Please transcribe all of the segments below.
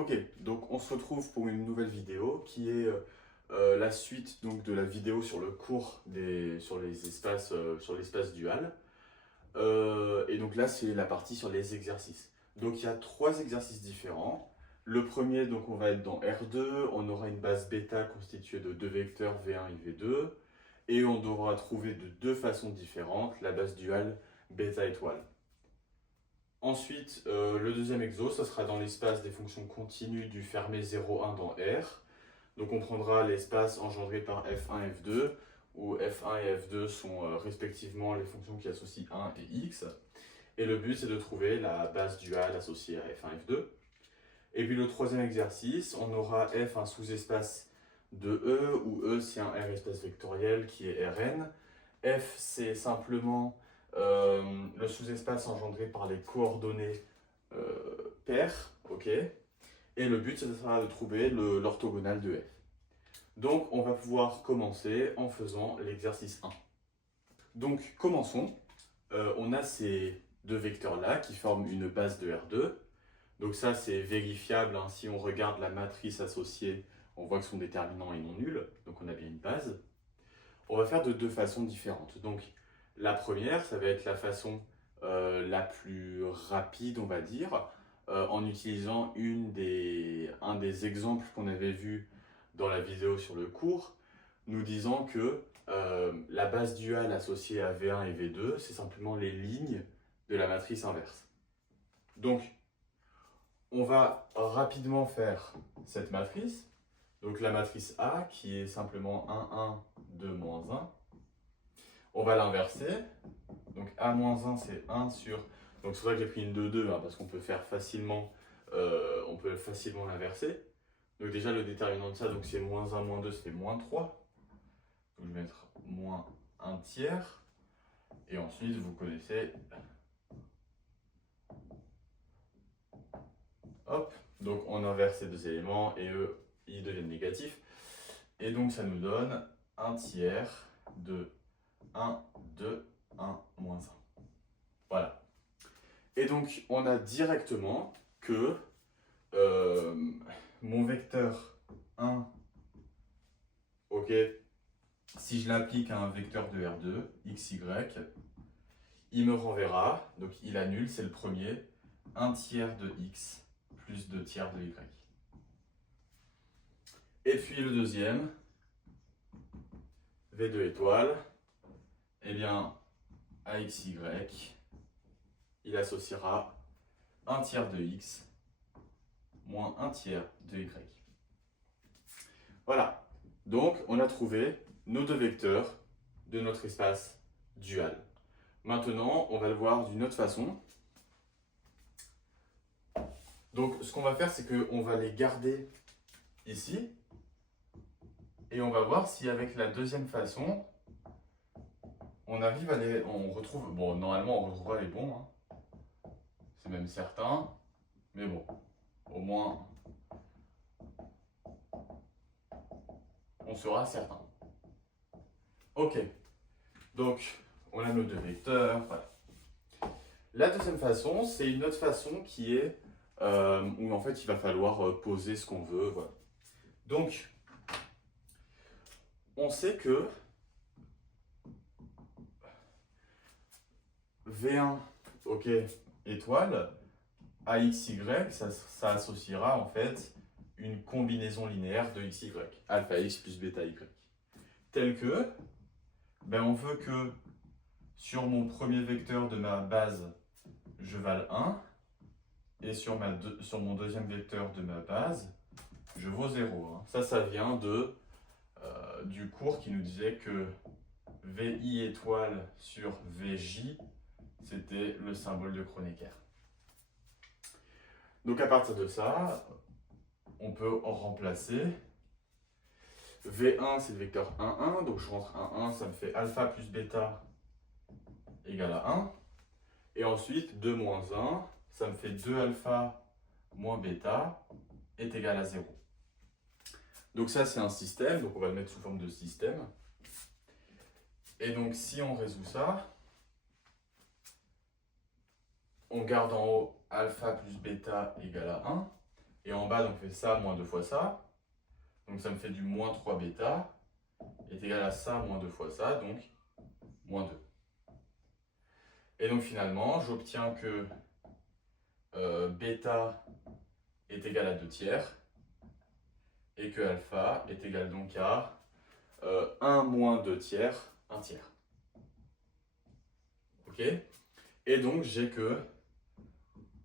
Ok, donc on se retrouve pour une nouvelle vidéo qui est la suite donc, de la vidéo sur le cours sur l'espace dual. Et donc là, c'est la partie sur les exercices. Donc il y a trois exercices différents. Le premier, donc on va être dans R2, on aura une base bêta constituée de deux vecteurs V1 et V2, et on devra trouver de deux façons différentes la base duale bêta étoile. Ensuite, le deuxième exo, ça sera dans l'espace des fonctions continues du fermé 0,1 dans R. Donc on prendra l'espace engendré par F1 et F2, où F1 et F2 sont respectivement les fonctions qui associent 1 et x. Et le but, c'est de trouver la base duale associée à F1 et F2. Et puis le troisième exercice, on aura F un sous-espace de E, où E c'est un R espace vectoriel qui est Rn. F c'est simplement le sous-espace engendré par les coordonnées paires, ok. Et le but, ce sera de trouver l'orthogonale de F. Donc, on va pouvoir commencer en faisant l'exercice 1. Donc, commençons. On a ces deux vecteurs-là qui forment une base de R2. Donc ça, c'est vérifiable, hein. Si on regarde la matrice associée, on voit que son déterminant est non nul. Donc, on a bien une base. On va faire de deux façons différentes. Donc, la première, ça va être la façon la plus rapide, on va dire, en utilisant un des exemples qu'on avait vu dans la vidéo sur le cours, nous disant que la base duale associée à V1 et V2, c'est simplement les lignes de la matrice inverse. Donc, on va rapidement faire cette matrice. Donc, la matrice A, qui est simplement 1, 1, 2, moins 1. On va l'inverser. Donc, A-1, c'est 1 sur... Donc, c'est pour ça que j'ai pris une 2, 2, hein, parce qu'on peut faire facilement, l'inverser. Donc déjà, le déterminant de ça, donc c'est moins 1, moins 2, c'est moins 3. Donc je vais mettre moins 1 tiers. Et ensuite, vous connaissez... Hop, donc on inverse ces deux éléments et eux, ils deviennent négatifs. Et donc ça nous donne 1 tiers de 1, 2, 1, moins 1. Voilà. Et donc, on a directement que mon vecteur 1, ok, si je l'applique à un vecteur de R2, x, y, il me renverra, donc il annule, c'est le premier, 1 tiers de x plus 2 tiers de y. Et puis le deuxième, V2 étoile, eh bien, à x, y, il associera 1 tiers de x moins 1 tiers de y. Voilà, donc on a trouvé nos deux vecteurs de notre espace dual. Maintenant, on va le voir d'une autre façon. Donc, ce qu'on va faire, c'est qu'on va les garder ici. Et on va voir si avec la deuxième façon, on arrive à les... On retrouve... Bon, normalement, on retrouvera les bons. Hein. C'est même certain. Mais bon, au moins, on sera certain. Ok. Donc, on a nos deux vecteurs. Voilà. La deuxième façon, c'est une autre façon qui est où en fait il va falloir poser ce qu'on veut. Voilà. Donc, on sait que V1, ok, étoile, AXY, ça associera en fait une combinaison linéaire de XY, alpha X plus bêta Y. Tel que, ben on veut que sur mon premier vecteur de ma base, je vale 1, et sur mon deuxième vecteur de ma base, je vaux 0. Hein. Ça vient du cours qui nous disait que VI étoile sur VJ, c'était le symbole de Kronecker. Donc à partir de ça, on peut en remplacer. V1, c'est le vecteur 1, 1, donc je rentre 1, 1, ça me fait alpha plus bêta égale à 1. Et ensuite, 2 moins 1, ça me fait 2 alpha moins bêta est égal à 0. Donc ça, c'est un système, donc on va le mettre sous forme de système. Et donc, si on résout ça, on garde en haut alpha plus bêta égale à 1. Et en bas, donc, on fait ça moins 2 fois ça. Donc ça me fait du moins 3 bêta est égal à ça moins 2 fois ça, donc moins 2. Et donc finalement, j'obtiens que bêta est égal à 2 tiers et que alpha est égal donc à 1 moins 2 tiers, 1 tiers. Ok? Et donc j'ai que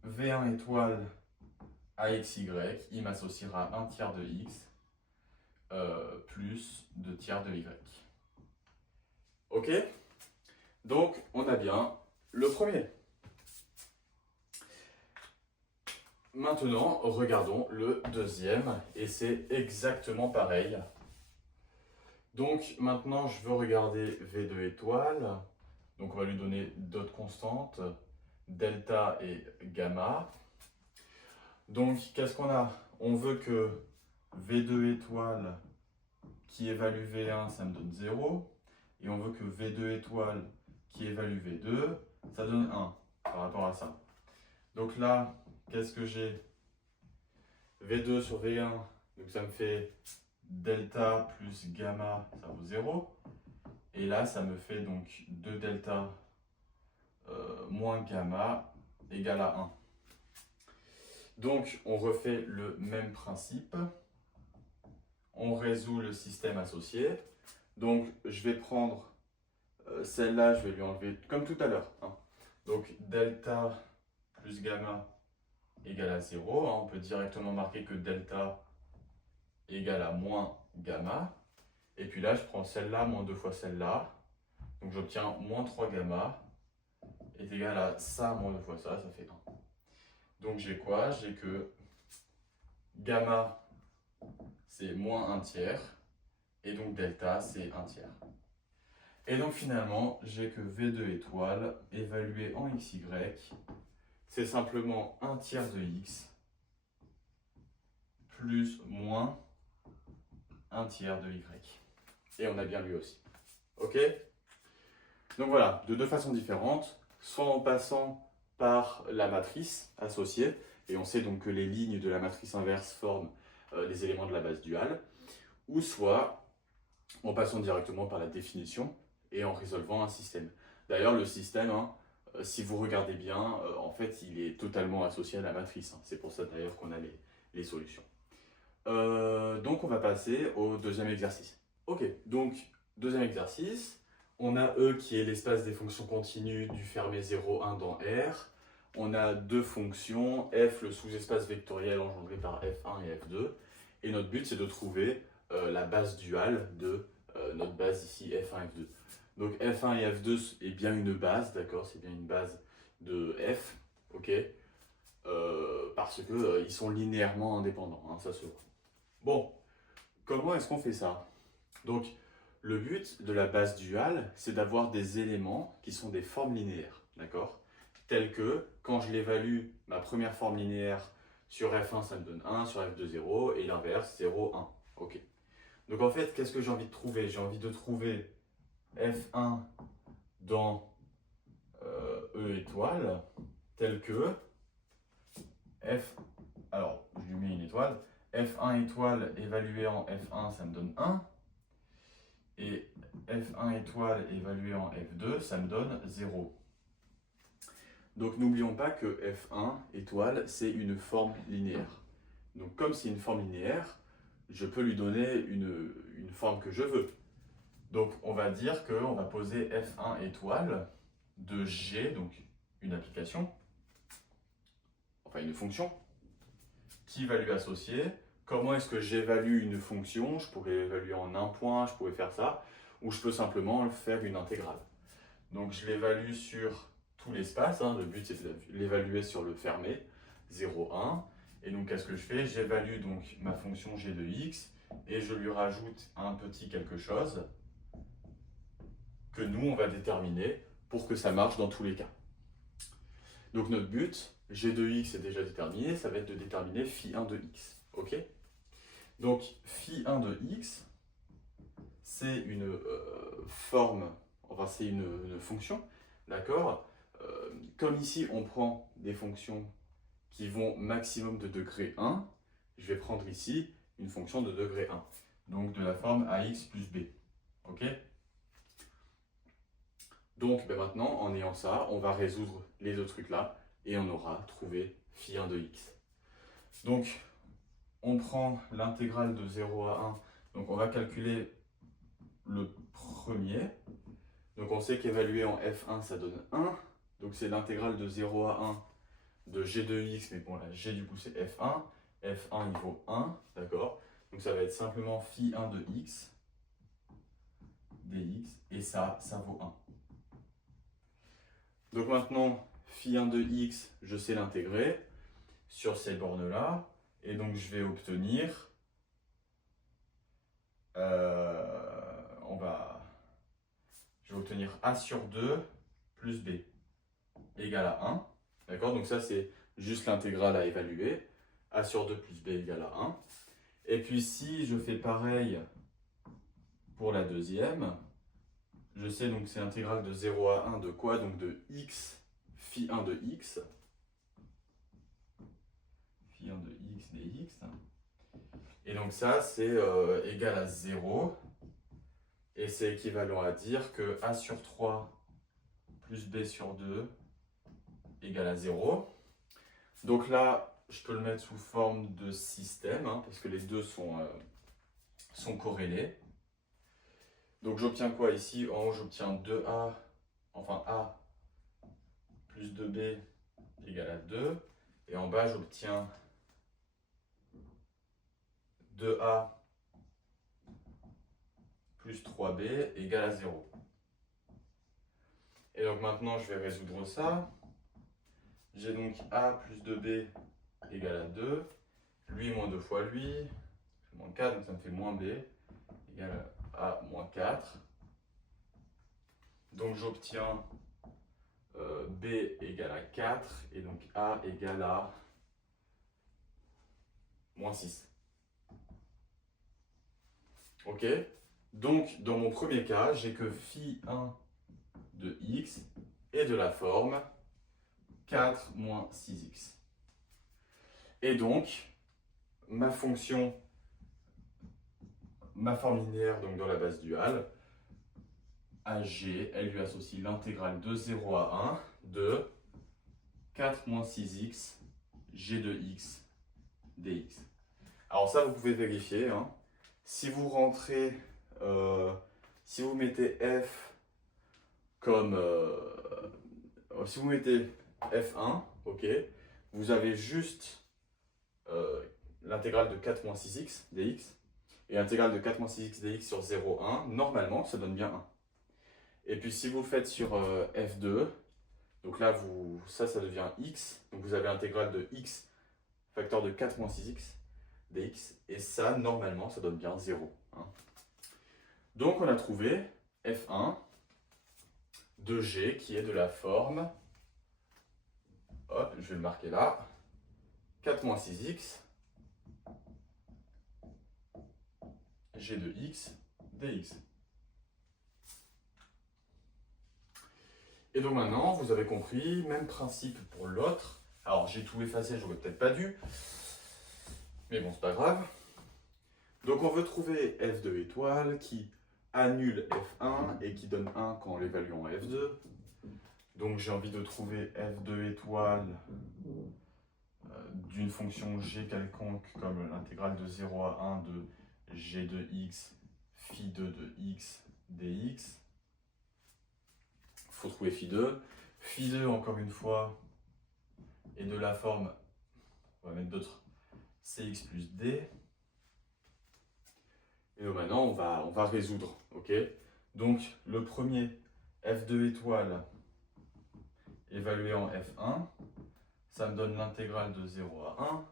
V1 étoile AXY, il m'associera 1 tiers de X plus 2 tiers de Y. Ok? Donc on a bien le premier. Maintenant, regardons le deuxième, et c'est exactement pareil. Donc maintenant, je veux regarder V2 étoile. Donc on va lui donner d'autres constantes, delta et gamma. Donc qu'est-ce qu'on a? On veut que V2 étoile qui évalue V1, ça me donne 0. Et on veut que V2 étoile qui évalue V2, ça donne 1 par rapport à ça. Donc là, qu'est-ce que j'ai? V2 sur V1, donc ça me fait delta plus gamma, ça vaut 0. Et là, ça me fait donc 2 delta moins gamma égale à 1. Donc, on refait le même principe. On résout le système associé. Donc, je vais prendre celle-là, je vais lui enlever comme tout à l'heure. Hein. Donc, delta plus gamma égale à 0. Hein. On peut directement marquer que delta égale à moins gamma. Et puis là, je prends celle-là moins 2 fois celle-là. Donc, j'obtiens moins 3 gamma est égal à ça moins 2 fois ça, ça fait 1. Donc, j'ai quoi? J'ai que gamma, c'est moins 1 tiers. Et donc, delta, c'est 1 tiers. Et donc, finalement, j'ai que V2 étoile évalué en XY, c'est simplement 1 tiers de X plus moins 1 tiers de Y. Et on a bien lui aussi. Ok? Donc voilà, de deux façons différentes, soit en passant par la matrice associée, et on sait donc que les lignes de la matrice inverse forment les éléments de la base duale, ou soit en passant directement par la définition et en résolvant un système. D'ailleurs, le système, hein, si vous regardez bien, en fait, il est totalement associé à la matrice. Hein. C'est pour ça d'ailleurs qu'on a les solutions. Donc, on va passer au deuxième exercice. Ok, donc, deuxième exercice. On a E qui est l'espace des fonctions continues du fermé 0, 1 dans R. On a deux fonctions, F, le sous-espace vectoriel engendré par F1 et F2. Et notre but, c'est de trouver la base duale de notre base ici, F1, F2. Donc F1 et F2 est bien une base, d'accord? C'est bien une base de F, ok? Parce que ils sont linéairement indépendants, hein, ça se voit. Bon, comment est-ce qu'on fait ça? Donc, le but de la base duale, c'est d'avoir des éléments qui sont des formes linéaires, d'accord? Tels que, quand je l'évalue, ma première forme linéaire sur F1, ça me donne 1, sur F2, 0, et l'inverse, 0, 1. Ok. Donc en fait, qu'est-ce que j'ai envie de trouver? J'ai envie de trouver F1 dans E étoile, tel que F... Alors, je lui mets une étoile. F1 étoile évalué en F1, ça me donne 1. Et F1 étoile évalué en F2, ça me donne 0. Donc n'oublions pas que F1 étoile, c'est une forme linéaire. Donc comme c'est une forme linéaire, je peux lui donner une forme que je veux. Donc on va dire qu'on va poser F1 étoile de G, donc une application, enfin une fonction, qui va lui associer. Comment est-ce que j'évalue une fonction? Je pourrais l'évaluer en un point, je pourrais faire ça, ou je peux simplement faire une intégrale. Donc je l'évalue sur tout l'espace, hein. Le but c'est de l'évaluer sur le fermé, 0, 1. Et donc qu'est-ce que je fais? J'évalue donc ma fonction g de x et je lui rajoute un petit quelque chose que nous on va déterminer pour que ça marche dans tous les cas. Donc notre but, g de x est déjà déterminé, ça va être de déterminer phi1 de x. Ok? Donc phi1 de x, c'est une forme, enfin c'est une fonction, d'accord? Comme ici on prend des fonctions qui vont maximum de degré 1, je vais prendre ici une fonction de degré 1. Donc de la forme ax plus b. Ok? Donc maintenant, en ayant ça, on va résoudre les deux trucs là et on aura trouvé phi1 de x. Donc on prend l'intégrale de 0 à 1. Donc on va calculer le premier. Donc on sait qu'évaluer en f1 ça donne 1. Donc c'est l'intégrale de 0 à 1 de g de x, mais bon là g du coup c'est f1. f1 il vaut 1, d'accord? Donc ça va être simplement phi1 de x dx, et ça vaut 1. Donc maintenant, phi1 de x, je sais l'intégrer sur ces bornes-là, et donc je vais obtenir, je vais obtenir a sur 2 plus b égale à 1. D'accord? Donc ça c'est juste l'intégrale à évaluer. A sur 2 plus b égale à 1. Et puis si je fais pareil pour la deuxième, je sais donc c'est l'intégrale de 0 à 1 de quoi? Donc de x phi 1 de x. Phi 1 de x dx. Et donc ça c'est égal à 0. Et c'est équivalent à dire que a sur 3 plus b sur 2 égale à 0. Donc là, je peux le mettre sous forme de système, hein, parce que les deux sont corrélés. Donc j'obtiens quoi ici? En haut, j'obtiens 2a, enfin a plus 2b égale à 2. Et en bas, j'obtiens 2a plus 3b égale à 0. Et donc maintenant, je vais résoudre ça. J'ai donc a plus 2b égale à 2. Lui moins 2 fois lui, moins 4, donc ça me fait moins b égale à moins 4. Donc j'obtiens b égale à 4 et donc a égale à moins 6. Ok? Donc dans mon premier cas, j'ai que phi1 de x est de la forme 4 moins 6x. Et donc, ma forme linéaire donc dans la base duale, AG, elle lui associe l'intégrale de 0 à 1 de 4 moins 6x, g de x, dx. Alors ça, vous pouvez vérifier. Hein. Si vous rentrez, si vous mettez f comme... si vous mettez f1, ok, vous avez juste l'intégrale de 4 moins 6x dx, et l'intégrale de 4 moins 6x dx sur 0, 1, normalement, ça donne bien 1. Et puis si vous le faites sur f2, donc là, ça devient x, donc vous avez l'intégrale de x facteur de 4 moins 6x dx, et ça, normalement, ça donne bien 0. Hein. Donc on a trouvé f1 de g qui est de la forme, hop, je vais le marquer là, 4 moins 6x, g de x dx. Et donc maintenant, vous avez compris, même principe pour l'autre. Alors j'ai tout effacé, j'aurais peut-être pas dû, mais bon, c'est pas grave. Donc on veut trouver f2 étoile qui annule f1 et qui donne 1 quand on l'évalue en f2. Donc j'ai envie de trouver f2 étoile d'une fonction g quelconque comme l'intégrale de 0 à 1 de g de x phi2 de x dx. Il faut trouver phi2. Phi2, encore une fois, est de la forme, on va mettre d'autres, cx plus d. Et donc maintenant, on va résoudre. Ok. Donc, le premier, f2 étoile, évalué en f1, ça me donne l'intégrale de 0 à 1.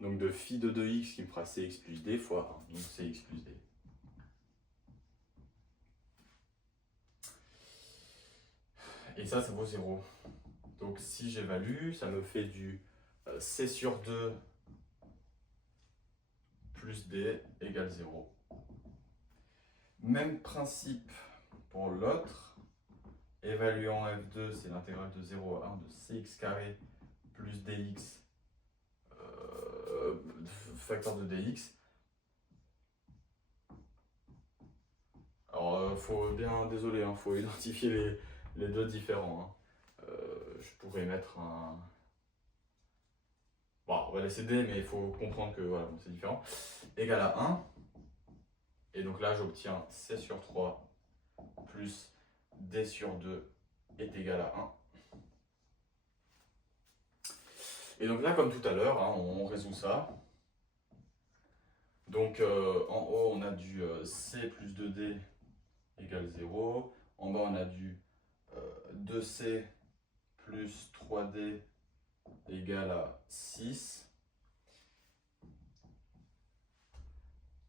Donc, de phi de 2x qui me fera cx plus d fois 1. Donc, cx plus d. Et ça vaut 0. Donc, si j'évalue, ça me fait du c sur 2 plus d égale 0. Même principe pour l'autre. Évaluant f2, c'est l'intégrale de 0 à 1 de cx carré plus dx facteur de dx. Alors, faut bien, désolé, hein, faut identifier les deux différents. Hein. Je pourrais mettre un... Bon, on va laisser d, mais il faut comprendre que voilà, c'est différent. Égal à 1. Et donc là, j'obtiens c sur 3 plus d sur 2 est égal à 1. Et donc là, comme tout à l'heure, hein, on résout ça. Donc en haut, on a du c plus 2d égale 0. En bas, on a du 2c plus 3d égale à 6.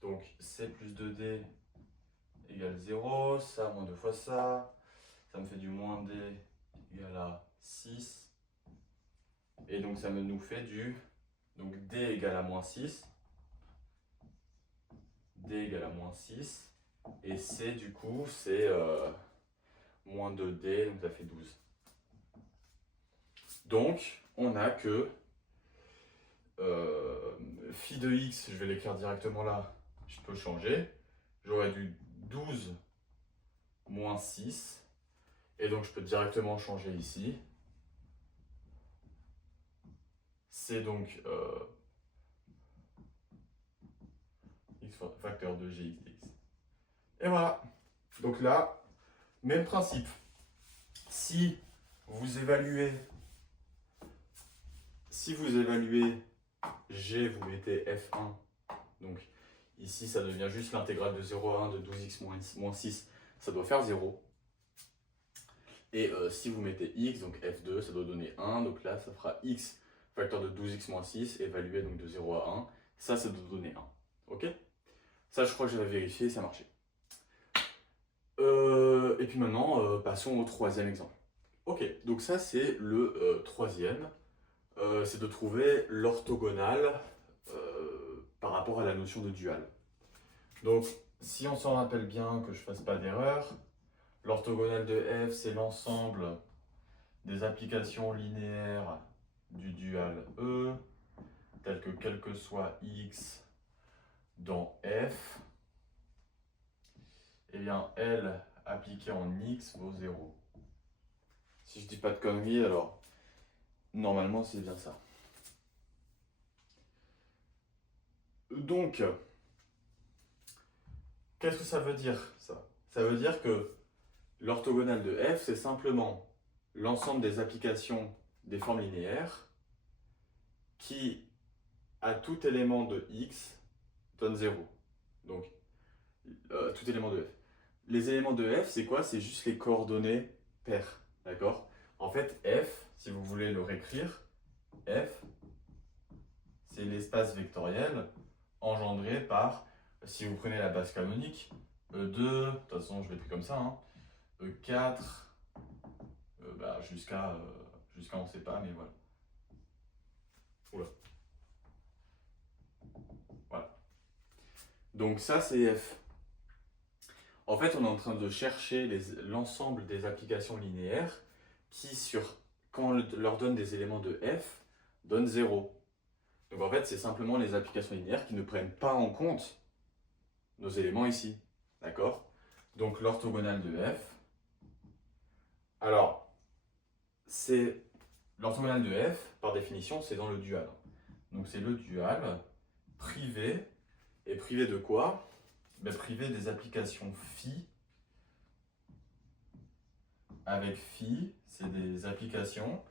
Donc c plus 2d égale 0. Ça, moins 2 fois ça. Ça me fait du moins d égale à 6. Et donc ça nous fait du donc d égale à moins 6. D égale à moins 6. Et c du coup c'est moins 2d, donc ça fait 12. Donc on a que phi de x, je vais l'écrire directement là, je peux changer. J'aurais du 12 moins 6. Et donc je peux directement changer ici. C'est donc x facteur de gx dx. Et voilà. Donc là, même principe. Si vous évaluez g, vous mettez f1. Donc ici, ça devient juste l'intégrale de 0 à 1 de 12x moins 6. Ça doit faire 0. Et si vous mettez x, donc f2, ça doit donner 1. Donc là, ça fera x facteur de 12x moins 6, évalué donc de 0 à 1. Ça doit donner 1. Ok? Ça, je crois que j'avais vérifié, ça marchait. Et puis maintenant, passons au troisième exemple. Ok, donc ça, c'est le troisième. C'est de trouver l'orthogonale par rapport à la notion de dual. Donc, si on s'en rappelle bien, que je ne fasse pas d'erreur, l'orthogonale de f, c'est l'ensemble des applications linéaires du dual E, tel que quel que soit x dans f, eh bien L appliqué en x vaut 0. Si je dis pas de conneries, alors normalement c'est bien ça. Donc, qu'est-ce que ça veut dire ça? Ça veut dire que l'orthogonale de f, c'est simplement l'ensemble des applications des formes linéaires qui, à tout élément de x, donne 0. Donc, tout élément de f. Les éléments de f, c'est quoi? C'est juste les coordonnées paires. D'accord? En fait, f, si vous voulez le réécrire, f, c'est l'espace vectoriel engendré par, si vous prenez la base canonique, E2, de toute façon je l'ai pris comme ça, hein, E4, jusqu'à on ne sait pas, mais voilà. Oula. Voilà. Donc ça c'est f. En fait, on est en train de chercher l'ensemble des applications linéaires qui, quand on leur donne des éléments de f, donnent 0. Donc en fait, c'est simplement les applications linéaires qui ne prennent pas en compte nos éléments ici. D'accord? Donc l'orthogonale de f. Alors, l'orthogonale de f, par définition, c'est dans le dual. Donc c'est le dual privé. Et privé de quoi? Privé des applications phi. Avec phi, c'est des applications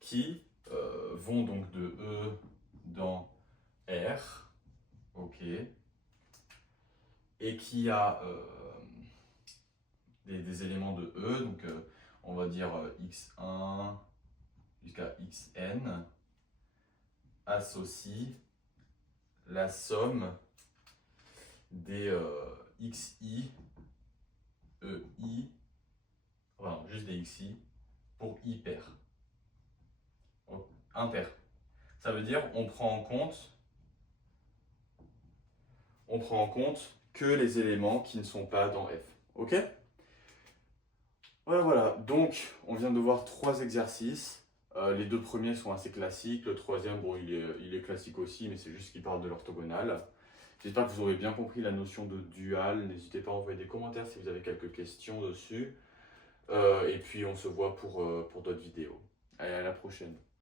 qui vont donc de E dans R, ok, et qui a des éléments de E, donc on va dire x1 jusqu'à xn, associe la somme des xi, ei, enfin juste des xi pour i pair. Impair. Ça veut dire on prend en compte que les éléments qui ne sont pas dans f. Ok? Voilà. Donc, on vient de voir 3 exercices. Les deux premiers sont assez classiques, le troisième, bon, il est classique aussi, mais c'est juste qu'il parle de l'orthogonale. J'espère que vous aurez bien compris la notion de dual. N'hésitez pas à envoyer des commentaires si vous avez quelques questions dessus. Et puis on se voit pour d'autres vidéos. Allez, à la prochaine.